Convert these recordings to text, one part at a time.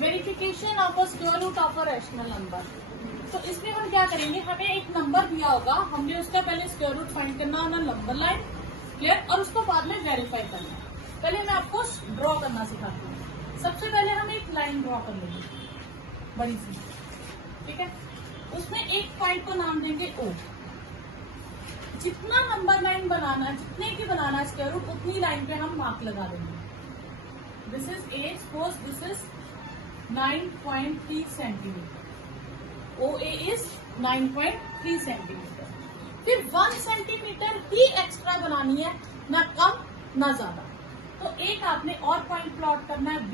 Verification of a square root of a rational number. तो इसमें हम क्या करेंगे, हमें एक नंबर दिया होगा, हमने उसका पहले स्क्वायर रूट फाइंड करना होना नंबर लाइन, क्लियर, और उसको बाद में वेरीफाई करना। पहले मैं आपको ड्रॉ करना सिखाती हूँ। सबसे पहले हम एक लाइन ड्रॉ कर लेंगे बड़ी सी, ठीक है। उसमें एक पॉइंट को नाम देंगे O। जितना नंबर लाइन बनाना है, जितने की बनाना है स्क्वायर रूट, उतनी लाइन पे हम मार्क लगा देंगे। This is A, suppose this is 9.3 centimetre. OA is 9.3 centimetre. फिर 1 सेंटीमीटर ही एक्स्ट्रा बनानी है, ना कम ना ज्यादा। तो एक आपने और पॉइंट प्लॉट करना है B,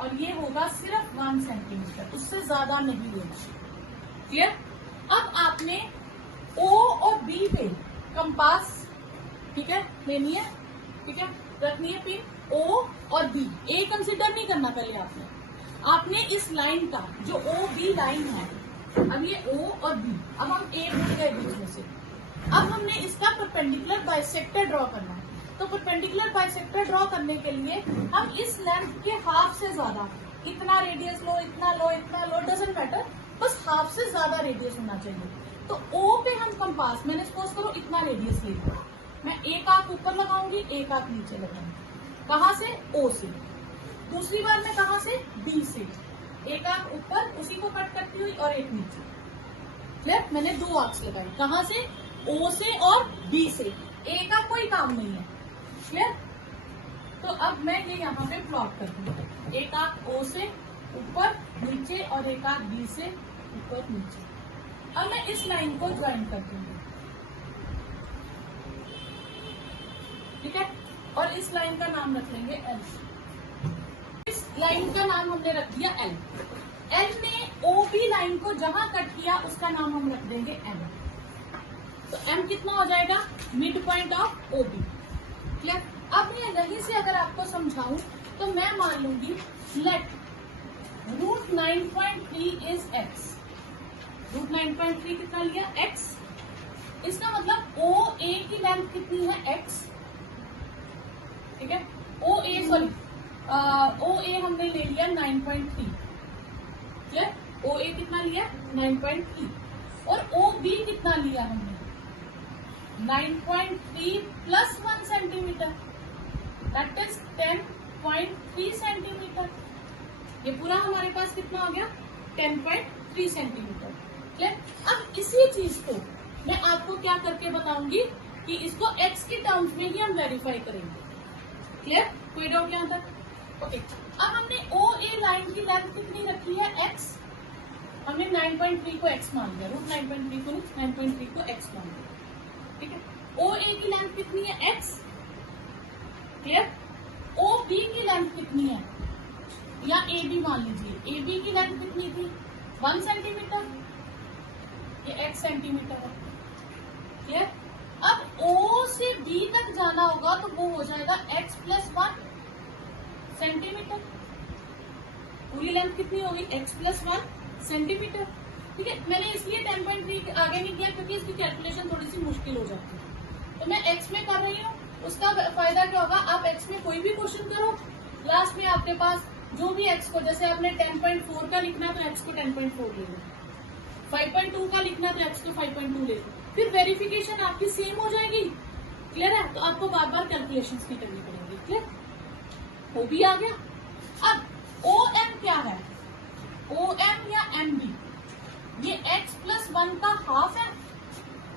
और ये होगा सिर्फ 1 सेंटीमीटर, उससे ज्यादा नहीं लेना। क्लियर। अब आपने O और B पे कंपास, ठीक है, लेनी है, ठीक है, रखनी है पिन O और B। A कंसिडर नहीं करना पहले आपने इस लाइन का जो OB लाइन है, अब ये O और B, अब हम A भूल गए बीच में से। अब हमने इसका परपेंडिकुलर बाइसेक्टर ड्रॉ करना है। तो परपेंडिकुलर बाइसेक्टर ड्रॉ करने के लिए हम इस लेंथ के हाफ से ज्यादा, इतना रेडियस लो, इतना लो, इतना लो, डजंट मैटर, बस हाफ से ज्यादा रेडियस होना चाहिए। तो O पे हम कंपास, मैंने सपोज करो इतना रेडियस ले लिया, मैं एक आंख ऊपर लगाऊंगी, एक आंख नीचे लगाऊंगी। कहाँ से? O से। दूसरी बार मैं कहाँ से? B से। एक आंख ऊपर, उसी को कट करती हुई, और एक नीचे। क्लियर। मैंने 2 आंख लगाई, कहाँ से? O से और B से। A का कोई काम नहीं है। क्लियर। तो अब मैं ये यहाँ पे प्लॉट करती हूँ, एक आंख O से ऊपर नीचे और एक आंख B से ऊपर नीचे। अब मैं इस लाइन को ज्वाइन कर दूंगी, ठीक है, और इस लाइन का नाम रख लेंगे L। इस लाइन का नाम हमने रख दिया L। L ने OB लाइन को जहां कट किया उसका नाम हम रख देंगे M। तो M कितना हो जाएगा? Mid point of OB। Clear. अब मैं यहीं से अगर आपको समझाऊं तो मैं मान लूंगी let root 9.3 is X। Root 9.3 कितना लिया? X। इसका मतलब OA की लेंथ कितनी है? X, ठीक है। OA हमने ले लिया 9.3। क्लियर। OA कितना लिया? 9.3। और OB कितना लिया हमने? 9.3 plus 1 centimetre, that is 10.3 centimetre. ये पूरा हमारे पास कितना हो गया? 10.3 सेंटीमीटर। क्लियर। अब इसी चीज को मैं आपको क्या करके बताऊंगी कि इसको X की टर्म्स में ही हम वेरीफाई करेंगे। क्लियर। कोई डाउट यहाँ तक? ओके। अब हमने OA लाइन की लेंथ कितनी रखी है? X। हमने 9.3 को X मान लिया, रूट 9.3 को X मान लिया, ठीक है। OA की लेंथ कितनी है? X। क्लियर। OB की लेंथ कितनी है? या AB मान लीजिए, AB की लेंथ कितनी थी? 1 सेंटीमीटर, ये X सेंटीमीटर है। क्लियर। अब O से B तक जाना होगा तो वो हो जाएगा X प्लस 1 सेंटीमीटर। पूरी लेंथ कितनी होगी? X प्लस 1 सेंटीमीटर, ठीक है। मैंने इसलिए 10.3 आगे नहीं किया क्योंकि इसकी कैलकुलेशन थोड़ी सी मुश्किल हो जाती है। तो मैं X में कर रही हूँ, उसका फायदा क्या होगा? आप X में कोई भी क्वेश्चन करो, लास्ट में आपके पास जो भी X को, जैसे आपने 10.4 का लिखना है तो X को 10.4 ले लो, 5.2 का लिखना है तो X को 5.2 ले लो, फिर वेरिफिकेशन आपकी सेम हो जाएगी। क्लियर है। तो आपको बार बार कैलकुलेशंस नहीं करनी पड़ेगी। क्लियर। वो भी आ गया। अब OM क्या है? OM या MB, ये X प्लस 1 का हाफ है,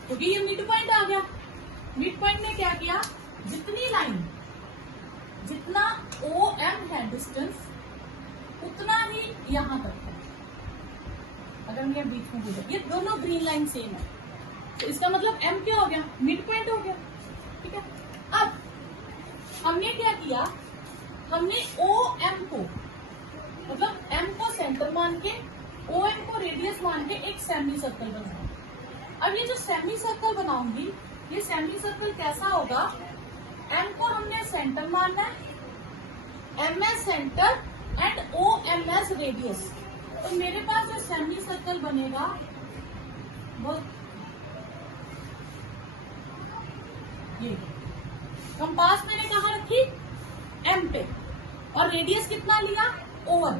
क्योंकि ये मिड पॉइंट आ गया। मिड पॉइंट ने क्या किया? जितनी लाइन, जितना OM है डिस्टेंस, उतना ही यहां तक है। अगर मैं बीच में बोलूं, ये दोनों ग्रीन लाइन सेम है, तो इसका मतलब M क्या हो गया? मिड पॉइंट हो गया, ठीक है। अब हमने क्या किया? हमने OM को, मतलब M को सेंटर मान के, OM को रेडियस मान के एक सेमी सर्कल बनाया। अब ये जो सेमी सर्कल बनाऊंगी, ये सेमी सर्कल कैसा होगा? M को हमने सेंटर मानना है, M as centre and OM as radius. तो मेरे पास जो सेमी सर्कल बनेगा वो ये, कंपास मैंने कहाँ रखी? M पे, और रेडियस कितना लिया? O1।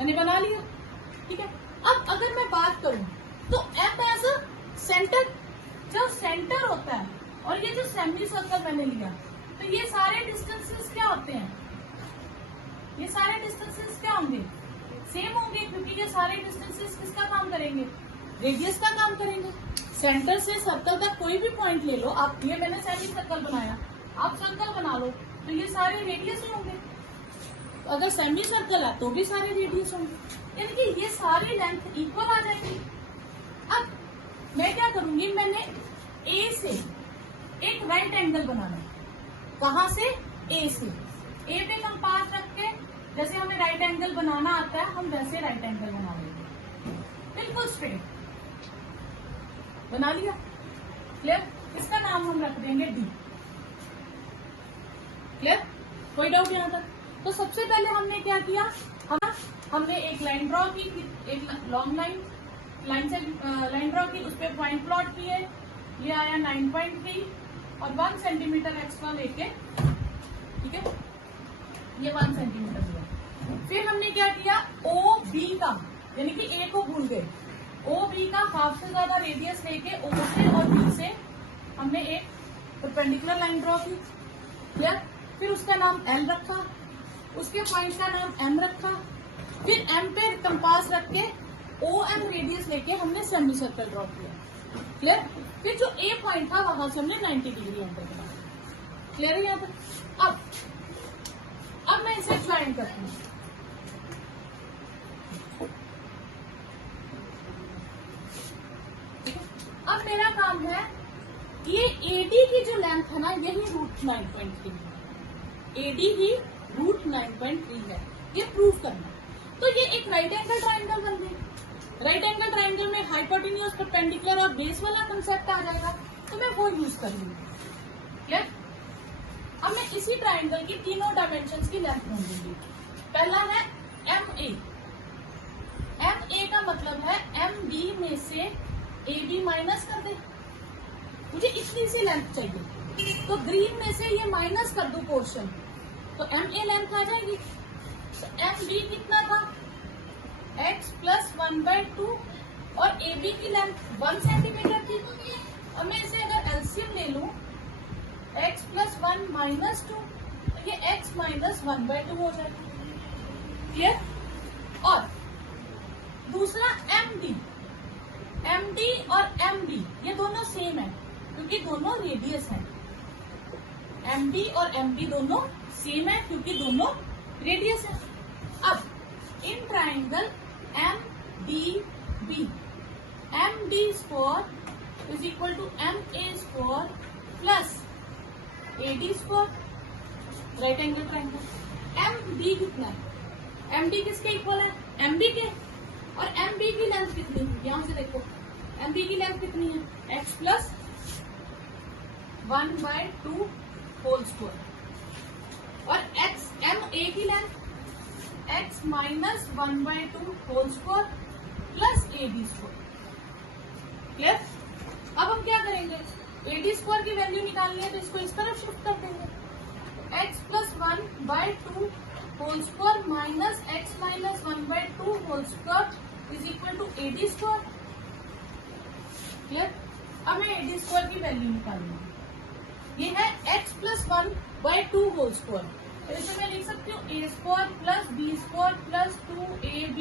मैंने बना लिया, ठीक है। अब अगर मैं बात करूं तो एम एज अ सेंटर, जो सेंटर होता है और ये जो सेमी सर्कल मैंने लिया, तो ये सारे डिस्टेंसेस क्या होते हैं, ये सारे डिस्टेंसेस क्या होंगे, सेम होंगे, क्योंकि ये सारे डिस्टेंसेस किसका काम करेंगे, रेडियस का काम करेंगे। सेंटर से सर्कल तक कोई भी पॉइंट ले लो आप, ये मैंने सेमी सर्कल बनाया, आप सर्कल बना लो, तो ये सारे रेडियस ही होंगे। तो अगर सेमी सर्कल है तो भी सारे रेडियस होंगे, यानी कि ये सारी लेंथ इक्वल आ जाएगी। अब मैं क्या करूंगी, मैंने ए से एक राइट एंगल बनाना है, कहां से, ए से, ए पे कंपास रख के जैसे हमें राइट एंगल बनाना आता है हम वैसे राइट एंगल बना लेंगे, बिल्कुल स्ट्रेट बना लिया, क्लियर। इसका नाम हम रख देंगे डी, क्लियर, कोई डाउट यहाँ तक। तो सबसे पहले हमने क्या किया, हमने एक लाइन ड्रॉ की, एक लॉन्ग लाइन से लाइन ड्रॉ की, उस पर पॉइंट प्लॉट किए, ये आया 9.3 और 1 सेंटीमीटर एक्स्ट्रा लेके, ठीक है, ये 1 सेंटीमीटर दिया। फिर हमने क्या किया, ओ बी का, यानी कि ए को भूल गए, ओ बी का हाफ से ज्यादा रेडियस लेके ओ से और बी से हमने एक परपेंडिकुलर लाइन ड्रॉ की, क्लियर। फिर उसका नाम एल रखा, उसके पॉइंट का नाम एम रखा, फिर एम पे कंपास रख के ओ एम रेडियस लेके हमने सेमी सर्कल ड्रॉ किया, क्लियर। फिर जो ए पॉइंट था वहां से हमने 90 डिग्री एंगल बनाया, क्लियर है यहाँ पर। अब मैं इसे ज्वाइन करती हूँ, अब मेरा काम है, ये एडी की जो लेंथ है ना, यही √9.3 है, एडी ही √9.3 है, ये प्रूव करना। तो ये एक राइट एंगल ट्राइंगल बन गई। राइट एंगल ट्राइंगल में हाइपोटेन्यूज, परपेंडिकुलर और बेस वाला कंसेप्ट आ जाएगा, तो मैं वो यूज कर लूंगी, क्लियर। अब मैं इसी ट्राइंगल की तीनों डायमेंशंस की लेंथ ढूंढूंगी। पहला है एम ए, एम ए का मतलब है एम बी में से ए बी माइनस कर दे, मुझे इतनी सी लेंथ चाहिए, तो ग्रीन में से ये माइनस कर दो पोर्शन, तो एम ए लेंथ आ जाएगी। तो एम बी कितना था, x + 1/2 और ए बी की लेंथ 1 सेंटीमीटर थी। और मैं इसे अगर एलसीएम ले लूं, x + 1 - 2, तो ये x - 1/2 हो जाएगा, क्लियर। और दूसरा एम डी और एम बी ये दोनों सेम है, क्योंकि दोनों रेडियस है। एम डी और एम बी दोनों सेम है, क्योंकि दोनों रेडियस है। अब in triangle M D B, M D square is equal to M A square plus A D square, right angle triangle. M D कितना है, एम डी किसके इक्वल है, एम बी के। और एम बी की लेंथ कितनी है, यहां से देखो, एम बी की लेंथ कितनी है, x + 1/2 होल स्क्वायर। और एम ए की length x - 1/2 whole square plus A D square, clear. अब हम क्या करेंगे, ए डी स्क्वायर की वैल्यू निकालनी है, तो इसको इस तरफ शिफ्ट कर देंगे, x + 1/2 whole square minus x - 1/2 whole square is equal to A D square, clear. अब मैं ए डी स्क्वायर की वैल्यू निकालूंगी, ये है x + 1/2 होल स्क्वायर, तो इसे मैं लिख सकती हूँ a² + b² + 2ab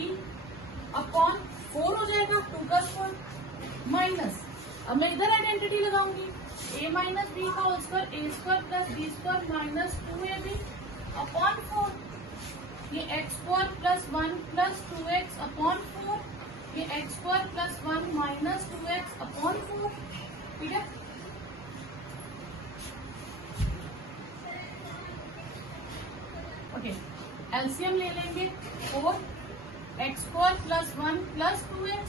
अपॉन 4 हो जाएगा, 2 का स्क्वायर माइनस, अब मैं इधर आइडेंटिटी लगाऊंगी, a - b का whole square, a² + b² - 2ab upon 4, ये x² + 1 + 2x अपॉन 4, ये x² + 1 - 2x अपॉन 4, ठीक है। ओके, एलसीएम ले लेंगे, 4 x² + 1 + 2x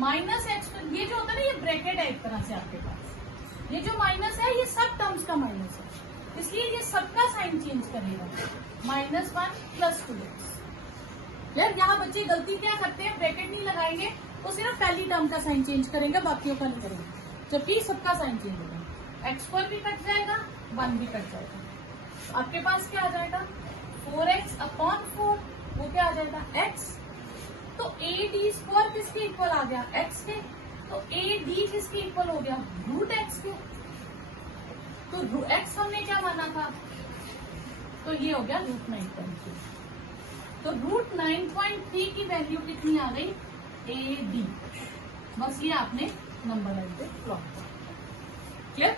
माइनस x, ये जो होता है ना, ये ब्रैकेट है एक तरह से आपके पास, ये जो माइनस है ये सब टर्म्स का माइनस है, इसलिए ये सबका साइन चेंज करेगा, -1 + 2x। यार यहाँ बच्चे गलती क्या करते हैं, ब्रैकेट नहीं लगाएंगे, वो सिर्फ पहली टर्म का साइन चेंज करेंगे, बाकियों का नहीं करेंगे, जबकि सबका साइन चेंज होगा, x² भी कट जाएगा, 1 भी कट जाएगा, तो आपके पास क्या आ जाएगा, 4x अपॉन 4, वो क्या आ जाएगा, x तो ए डी स्क्वायर किसके इक्वल आ गया, एक्स के। तो ए डी किसके इक्वल हो गया, रूट एक्स के। तो एक्स हमने क्या माना था, तो ये हो गया रूट 9.3। तो रूट 9.3 की वैल्यू कितनी आ गई, ए डी। बस ये आपने नंबर लाइन पे प्लॉट कर, क्लियर।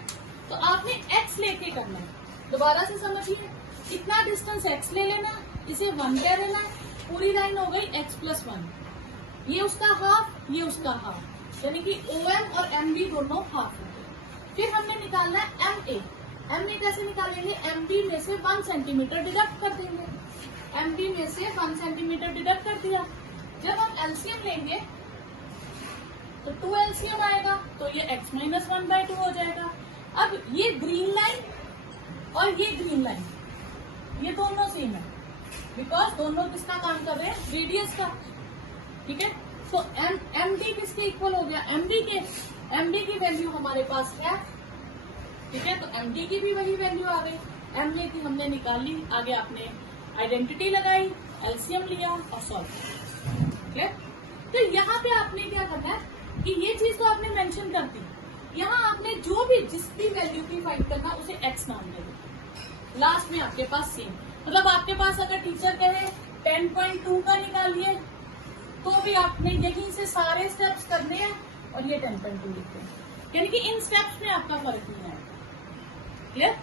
तो आपने एक्स लेके करना है, दोबारा से समझिए, इतना डिस्टेंस एक्स ले लेना, इसे 1 कह देना, पूरी लाइन हो गई x + 1। ये उसका हाफ, ये उसका हाफ, यानी कि OM और MB दोनों हाफ हो गए। फिर हमने निकालना है MA। MA कैसे निकालेंगे, MB में से 1 सेंटीमीटर डिडक्ट कर देंगे। MB में से 1 सेंटीमीटर डिडक्ट कर दिया। जब हम LCM लेंगे तो 2 LCM आएगा, तो ये x - 1/2 हो जाएगा। अब ये ग्रीन लाइन और ये ग्रीन लाइन, ये दोनों सेम है, बिकॉज दोनों किसका काम कर रहे हैं, रेडियस का, ठीक है। तो MD किसके इक्वल हो गया, MD के। MD की वैल्यू हमारे पास है, ठीक है। तो MD की भी वही वैल्यू आ गई, MA की हमने निकाल ली, आगे आपने आइडेंटिटी लगाई, LCM लिया और सॉल्व किया, ठीक है। तो यहाँ पे आपने क्या करना है कि ये चीज तो आपने मेंशन कर दी, यहाँ आपने जो भी जिस भी वैल्यू की फाइंड करना उसे x नाम दे दो। लास्ट में आपके पास सेम, मतलब आपके पास अगर टीचर कहे 10.2 का निकालिए, तो भी आपने यहीं से सारे स्टेप्स करने हैं और ये 10.2 लिखते हैं, यानी कि इन स्टेप्स में आपका फर्क नहीं आएगा, क्लियर।